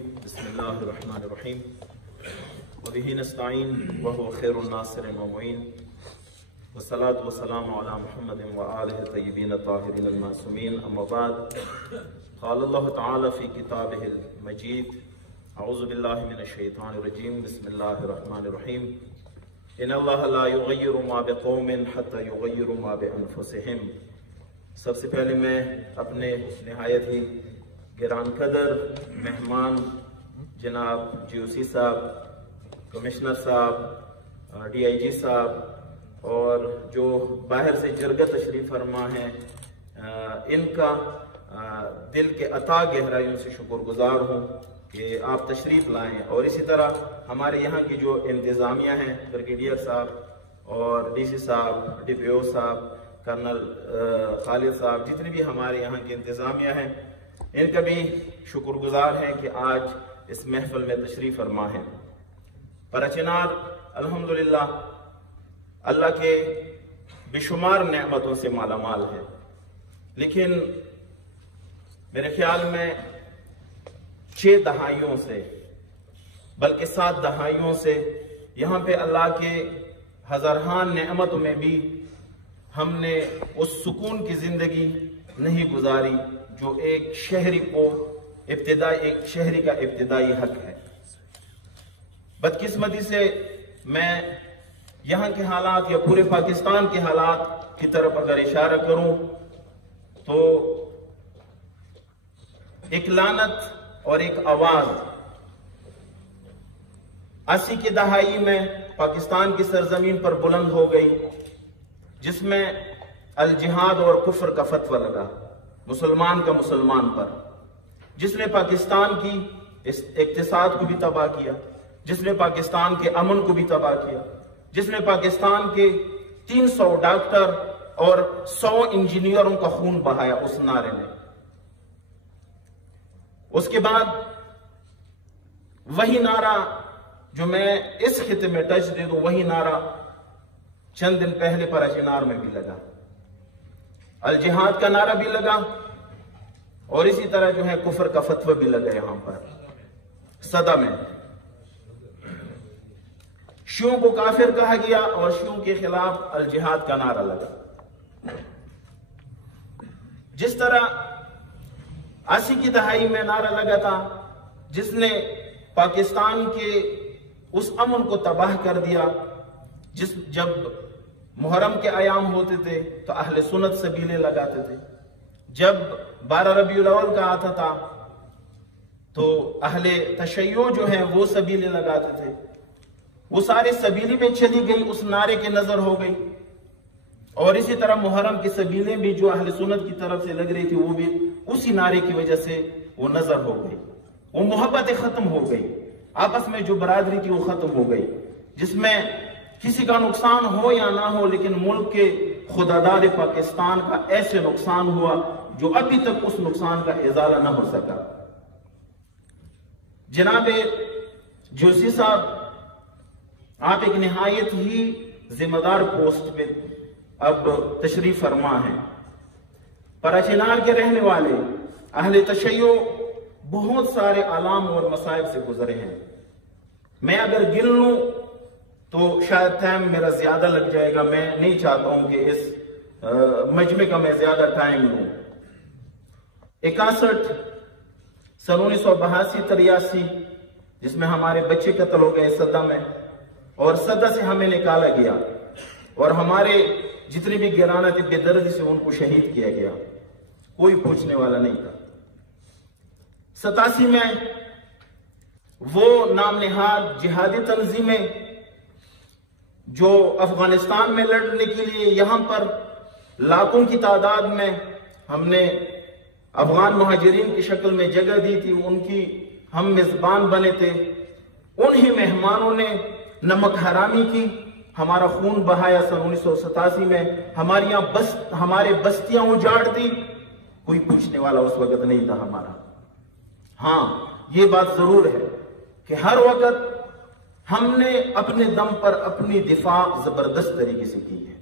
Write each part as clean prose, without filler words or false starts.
بسم الله الرحمن الرحيم وبه نستعين وهو خير الناصر ومعين والصلاة والسلام على محمد وآله الطيبين الطاهرين المعصومين أما بعد قال الله تعالى في كتابه المجيد أعوذ بالله من الشيطان الرجيم بسم الله الرحمن الرحيم إن الله لا يغير ما بقوم حتى يغيروا ما بأنفسهم. سب سے پہلے میں اپنے نہایت ہی گران قدر مہمان جناب GOC صاحب، کمشنر صاحب، DIG صاحب اور جو باہر سے جرگہ تشریف فرما ہیں ان کا دل کے عطا گہرائیوں سے شکر گزار ہوں کہ آپ تشریف لائیں. اور اسی طرح ہمارے یہاں کی جو انتظامیہ ہیں، بریگیڈیئر صاحب اور DC صاحب، DPO صاحب، کرنل خالد صاحب، جتنے بھی ہمارے یہاں کی انتظامیہ ہیں ان کا بھی شکر گزار ہیں کہ آج اس محفل میں تشریف فرما ہیں. پرچنار الحمدللہ اللہ کے بے شمار نعمتوں سے مالا مال ہے، لیکن میرے خیال میں 6 دہائیوں سے بلکہ 7 دہائیوں سے یہاں پہ اللہ کے ہزارہان نعمتوں میں بھی ہم نے اس سکون کی زندگی نہیں گزاری جو ایک شہری کا ابتدائی حق ہے. بدقسمتی سے میں یہاں کے حالات یا پورے پاکستان کے حالات کی طرف اگر اشارہ کروں تو ایک لعنت اور ایک آواز 80 کی دہائی میں پاکستان کی سرزمین پر بلند ہو گئی، جس میں الجہاد اور کفر کا فتویٰ لگا مسلمان کا مسلمان پر، جس نے پاکستان کی اقتصاد کو بھی تباہ کیا، جس نے پاکستان کے امن کو بھی تباہ کیا، جس نے پاکستان کے 300 ڈاکٹر اور 100 انجینئروں کا خون بہایا اس نعرے نے. اس کے بعد وہی نعرہ جو میں اس خطے میں ٹچ دے دوں، وہی نعرہ چند دن پہلے پراچینار میں بھی لگا، الجہاد کا نعرہ بھی لگا اور اسی طرح جو ہے کفر کا فتویٰ بھی لگا. یہاں پر صدا میں شیعوں کو کافر کہا گیا اور شیعوں کے خلاف الجہاد کا نعرہ لگا. جس طرح 80 کی دہائی میں نعرہ لگا تھا جس نے پاکستان کے اس امن کو تباہ کر دیا، جب محرم کے ایام ہوتے تھے تو اہل سنت سبیلے لگاتے تھے، جب 12 ربیع الاول کا آتا تھا تو اہل تشیع جو ہیں وہ سبیلے لگاتے تھے. وہ سارے سبیلے میں چلی گئی، اس نعرے کے نظر ہو گئی. اور اسی طرح محرم کی سبیلیں بھی جو اہل سنت کی طرف سے لگ رہی تھی وہ بھی اسی نعرے کی وجہ سے وہ نظر ہو گئی. وہ محبت ختم ہو گئی، آپس میں جو برادری تھی وہ ختم ہو گئی، جس میں کسی کا نقصان ہو یا نہ ہو لیکن ملک کے خوددار پاکستان کا ایسے نقصان ہوا جو ابھی تک اس نقصان کا ازالہ نہ ہو سکا. جناب GOC صاحب، آپ ایک نہایت ہی ذمہ دار پوسٹ پہ اب تشریف فرما ہیں. پراچینار کے رہنے والے اہل تشیع بہت سارے آلام اور مصائب سے گزرے ہیں. میں اگر گن لوں تو شاید ٹائم میرا زیادہ لگ جائے گا. میں نہیں چاہتا ہوں کہ اس مجمع کا میں زیادہ ٹائم لوں. 61 سن 1982-83 جس میں ہمارے بچے قتل ہو گئے صدہ میں، اور صدہ سے ہمیں نکالا گیا اور ہمارے جتنے بھی گرانہ تھے بے دردی سے ان کو شہید کیا گیا، کوئی پوچھنے والا نہیں تھا. 87 میں وہ نام نہاد جہادی تنظیمیں جو افغانستان میں لڑنے کے لیے یہاں پر لاکھوں کی تعداد میں ہم نے افغان مہاجرین کی شکل میں جگہ دی تھی، ان کی ہم میزبان بنے تھے. انہی مہمانوں نے نمک حرامی کی، ہمارا خون بہایا. سن 1987 میں ہمارے بستیاں اجاڑ دی، کوئی پوچھنے والا اس وقت نہیں تھا ہمارا. ہاں یہ بات ضرور ہے کہ ہر وقت ہم نے اپنے دم پر اپنی دفاع زبردست طریقے سے کی ہے.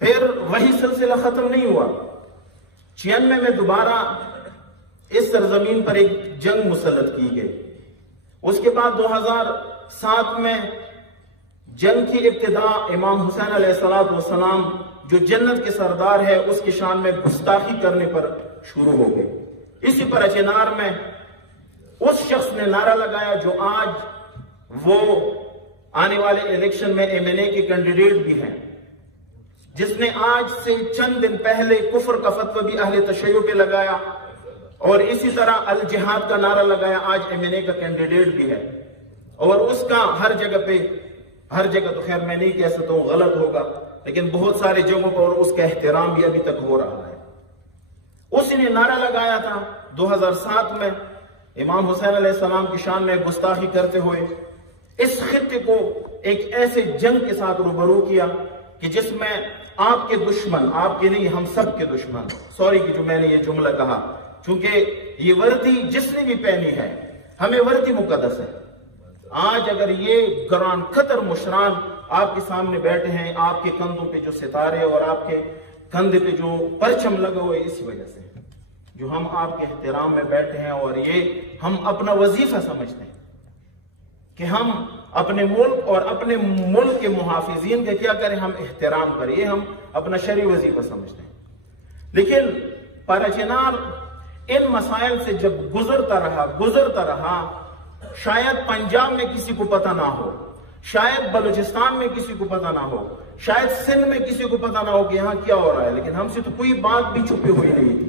پھر وہی سلسلہ ختم نہیں ہوا. 96 میں دوبارہ اس سرزمین پر ایک جنگ مسلط کی گئی. اس کے بعد 2007 میں جنگ کی ابتدا امام حسین علیہ السلام جو جنت کے سردار ہے اس کی شان میں گستاخی کرنے پر شروع ہو گئی. اسی پر اچینار میں اس شخص نے نعرہ لگایا جو آج وہ آنے والے الیکشن میں MNA کے کینڈیڈیٹ بھی ہیں، جس نے آج سے چند دن پہلے کفر کا فتویٰ بھی اہل تشیع پہ لگایا اور اسی طرح الجہاد کا نعرہ لگایا، آج MNA کا کینڈیڈیٹ بھی ہے. اور اس کا ہر جگہ تو خیر میں نہیں کہہ سکتا ہوں، غلط ہوگا، لیکن بہت سارے جگہوں پر اس کا احترام بھی ابھی تک ہو رہا ہے. اس نے نعرہ لگایا تھا 2007 میں امام حسین علیہ السلام کی شان میں گستاخی کرتے ہوئے اس خطے کو ایک ایسے جنگ کے ساتھ روبرو کیا کہ جس میں آپ کے دشمن، آپ کے نہیں ہم سب کے دشمن، سوری کہ جو میں نے یہ جملہ کہا، چونکہ یہ وردی جس نے بھی پہنی ہے، ہمیں وردی مقدس ہے. آج اگر یہ گران خطر مشران آپ کے سامنے بیٹھے ہیں، آپ کے کندھوں پہ جو ستارے اور آپ کے کندھے پہ جو پرچم لگا ہوئے، اسی وجہ سے جو ہم آپ کے احترام میں بیٹھے ہیں، اور یہ ہم اپنا وظیفہ سمجھتے ہیں کہ ہم اپنے ملک اور اپنے ملک کے محافظین کا کیا کریں، ہم احترام کریں، یہ ہم اپنا شرعی وظیفہ سمجھتے ہیں. لیکن پراچینار ان مسائل سے جب گزرتا رہا، شاید پنجاب میں کسی کو پتہ نہ ہو، شاید بلوچستان میں کسی کو پتہ نہ ہو، شاید سندھ میں کسی کو پتہ نہ ہو کہ یہاں کیا ہو رہا ہے، لیکن ہم سے تو کوئی بات بھی چھپی ہوئی نہیں تھی.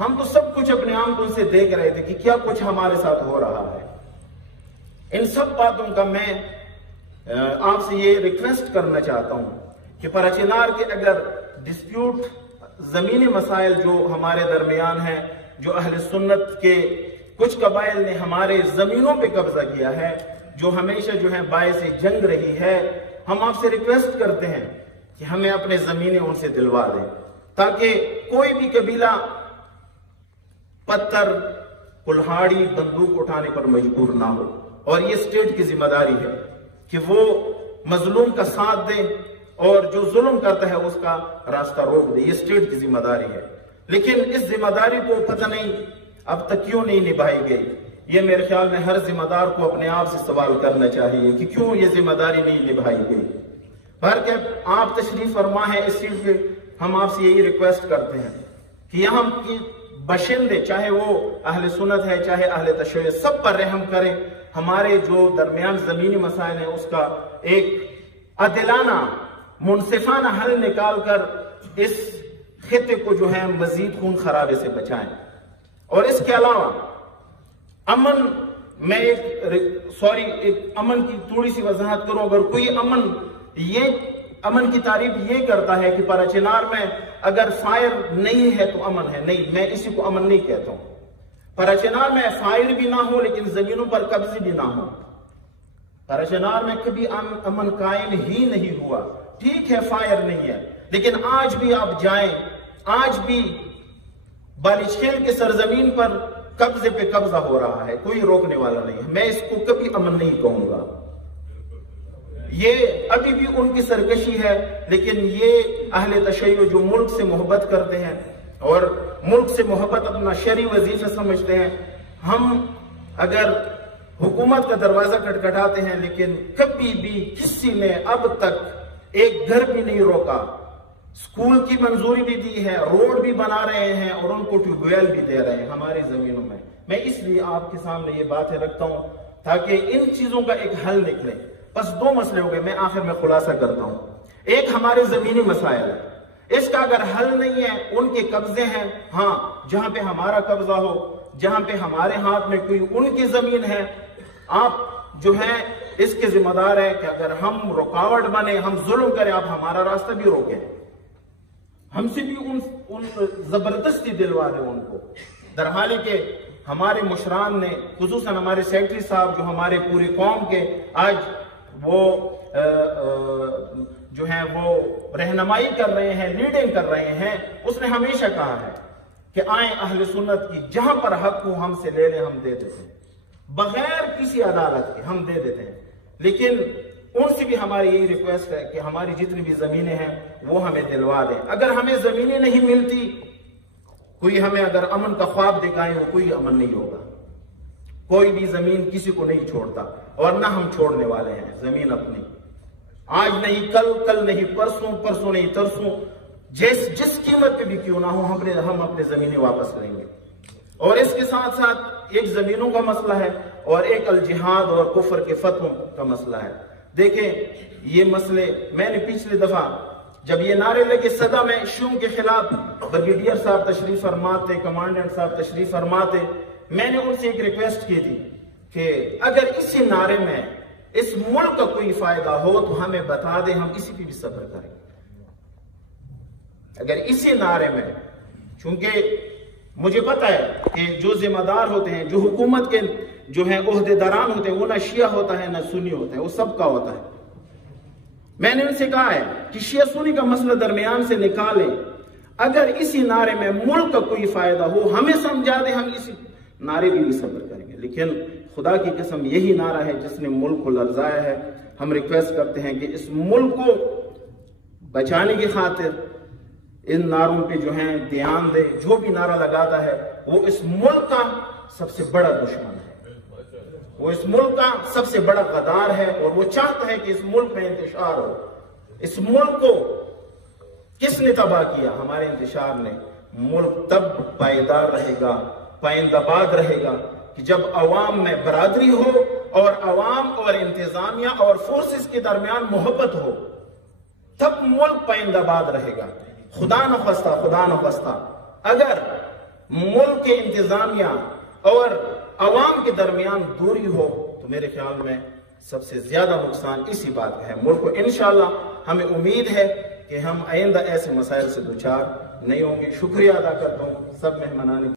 ہم تو سب کچھ اپنے آنکھوں سے دیکھ رہے تھے کہ کیا کچھ ہمارے ساتھ ہو رہا ہے. ان سب باتوں کا میں آپ سے یہ ریکویسٹ کرنا چاہتا ہوں کہ پراچینار کے اگر ڈسپیوٹ زمینی مسائل جو ہمارے درمیان ہیں، جو اہل سنت کے کچھ قبائل نے ہمارے زمینوں پہ قبضہ کیا ہے، جو ہمیشہ جو ہے باعث جنگ رہی ہے، ہم آپ سے ریکویسٹ کرتے ہیں کہ ہمیں اپنے زمینیں ان سے دلوا دیں، تاکہ کوئی بھی قبیلہ پتھر، کلہاڑی، بندوق اٹھانے پر مجبور نہ ہو. اور یہ اسٹیٹ کی ذمہ داری ہے کہ وہ مظلوم کا ساتھ دے اور جو ظلم کرتا ہے اس کا راستہ روک دے. یہ اسٹیٹ کی ذمہ داری ہے. لیکن اس ذمہ داری کو پتہ نہیں اب تک کیوں نہیں نبھائی گئی. یہ میرے خیال میں ہر ذمہ دار کو اپنے آپ سے سوال کرنا چاہیے کہ کیوں یہ ذمہ داری نہیں نبھائی گئی. بہرکیف آپ تشریف فرما ہے اس چیز پہ، ہم آپ سے یہی ریکویسٹ کرتے ہیں کہ یہاں کی باشندے، چاہے وہ اہل سنت ہے چاہے اہل تشیع، سب پر رحم کریں. ہمارے جو درمیان زمینی مسائل ہیں اس کا ایک عادلانہ، منصفانہ حل نکال کر اس خطے کو جو ہے مزید خون خرابے سے بچائیں. اور اس کے علاوہ امن میں ایک امن کی تھوڑی سی وضاحت کروں. اگر کوئی امن کی تعریف یہ کرتا ہے کہ پراچینار میں اگر فائر نہیں ہے تو امن ہے، نہیں، میں اسی کو امن نہیں کہتا ہوں. پراچینار میں فائر بھی نہ ہو لیکن زمینوں پر قبضے بھی نہ ہو. پراچینار میں کبھی امن قائم ہی نہیں ہوا. ٹھیک ہے فائر نہیں ہے، لیکن آج بھی آپ جائیں، آج بھی بالچکھیل کے سرزمین پر قبضے پہ قبضہ ہو رہا ہے، کوئی روکنے والا نہیں ہے. میں اس کو کبھی امن نہیں کہوں گا. یہ ابھی بھی ان کی سرکشی ہے، لیکن یہ اہل تشیع جو ملک سے محبت کرتے ہیں اور ملک سے محبت اپنا شرعی وظیفہ سمجھتے ہیں، ہم اگر حکومت کا دروازہ کھٹکھٹاتے ہیں لیکن کبھی بھی کسی نے اب تک ایک گھر بھی نہیں روکا. اسکول کی منظوری بھی دی ہے، روڈ بھی بنا رہے ہیں اور ان کو ٹیوب ویل بھی دے رہے ہیں ہماری زمینوں میں. میں اس لیے آپ کے سامنے یہ باتیں رکھتا ہوں تاکہ ان چیزوں کا ایک حل نکلے. بس دو مسئلے ہو گئے، میں آخر میں خلاصہ کرتا ہوں. ایک ہمارے زمینی مسائل ہے، اس کا اگر حل نہیں ہے، ان کے قبضے ہیں. ہاں، جہاں پہ ہمارا قبضہ ہو، جہاں پہ ہمارے ہاتھ میں کوئی ان کی زمین ہے، آپ جو ہے اس کے ذمہ دار ہے کہ اگر ہم رکاوٹ بنے، ہم ظلم کریں، آپ ہمارا راستہ بھی روکیں. ہم سے بھی ان زبردستی دلوا دیں ان کو. درحالے کہ ہمارے مشران نے، خصوصاً ہمارے سیکرٹری صاحب جو ہمارے پوری قوم کے آج وہ جو ہیں وہ رہنمائی کر رہے ہیں، لیڈنگ کر رہے ہیں، اس نے ہمیشہ کہا ہے کہ آئیں اہل سنت کی جہاں پر حق کو ہم سے لے لیں، ہم دے دیتے ہیں بغیر کسی عدالت کے، ہم دے دیتے ہیں. لیکن ان سے بھی ہماری یہی ریکویسٹ ہے کہ ہماری جتنی بھی زمینیں ہیں وہ ہمیں دلوا دیں. اگر ہمیں زمینیں نہیں ملتی کوئی ہمیں اگر امن کا خواب دکھائے وہ کوئی امن نہیں ہوگا. کوئی بھی زمین کسی کو نہیں چھوڑتا اور نہ ہم چھوڑنے والے ہیں زمین اپنی. آج نہیں کل، کل نہیں پرسوں، پرسوں نہیں ترسوں، جس قیمت پہ بھی کیوں نہ ہو ہم اپنے زمینیں واپس لیں گے. اور اس کے ساتھ ساتھ ایک زمینوں کا مسئلہ ہے اور ایک الجہاد اور کفر کے فتووں کا مسئلہ ہے. دیکھیں یہ مسئلے میں نے پچھلی دفعہ جب یہ نعرے لگے صدا میں شیعوں کے خلاف، بریگیڈیئر صاحب تشریف فرما تھے، کمانڈنٹ صاحب تشریف فرما تھے، میں نے ان سے ایک ریکویسٹ کی تھی کہ اگر اسی نعرے میں اس ملک کا کوئی فائدہ ہو تو ہمیں بتا دیں، ہم اسی پہ بھی صبر کریں. اگر اسی نعرے میں، چونکہ مجھے پتا ہے کہ جو ذمہ دار ہوتے ہیں، جو حکومت کے جو ہیں عہدیداران ہوتے ہیں، وہ نہ شیعہ ہوتا ہے نہ سنی ہوتا ہے، وہ سب کا ہوتا ہے. میں نے ان سے کہا ہے کہ شیعہ سنی کا مسئلہ درمیان سے نکالیں. اگر اسی نعرے میں ملک کا کوئی فائدہ ہو ہمیں سمجھا دیں، ہم اسی نعرے بھی صبر کریں گے. لیکن خدا کی قسم یہی نعرہ ہے جس نے ملک کو لرزایا ہے. ہم ریکویسٹ کرتے ہیں کہ اس ملک کو بچانے کی خاطر ان نعروں پہ جو ہیں دھیان دے. جو بھی نعرہ لگاتا ہے وہ اس ملک کا سب سے بڑا دشمن ہے، وہ اس ملک کا سب سے بڑا غدار ہے اور وہ چاہتا ہے کہ اس ملک میں انتشار ہو. اس ملک کو کس نے تباہ کیا؟ ہمارے انتشار نے. ملک تب پائیدار رہے گا، پائندہ رہے گا کہ جب عوام میں برادری ہو اور عوام اور انتظامیہ اور فورسز کے درمیان محبت ہو، تب ملک پائندہ رہے گا. خدا نخواستہ اگر ملک کے انتظامیہ اور عوام کے درمیان دوری ہو تو میرے خیال میں سب سے زیادہ نقصان اسی بات کا ہے. ملک کو انشاءاللہ ہمیں امید ہے کہ ہم آئندہ ایسے مسائل سے دوچار نہیں ہوں گے. شکریہ ادا کرتا ہوں سب مہمانان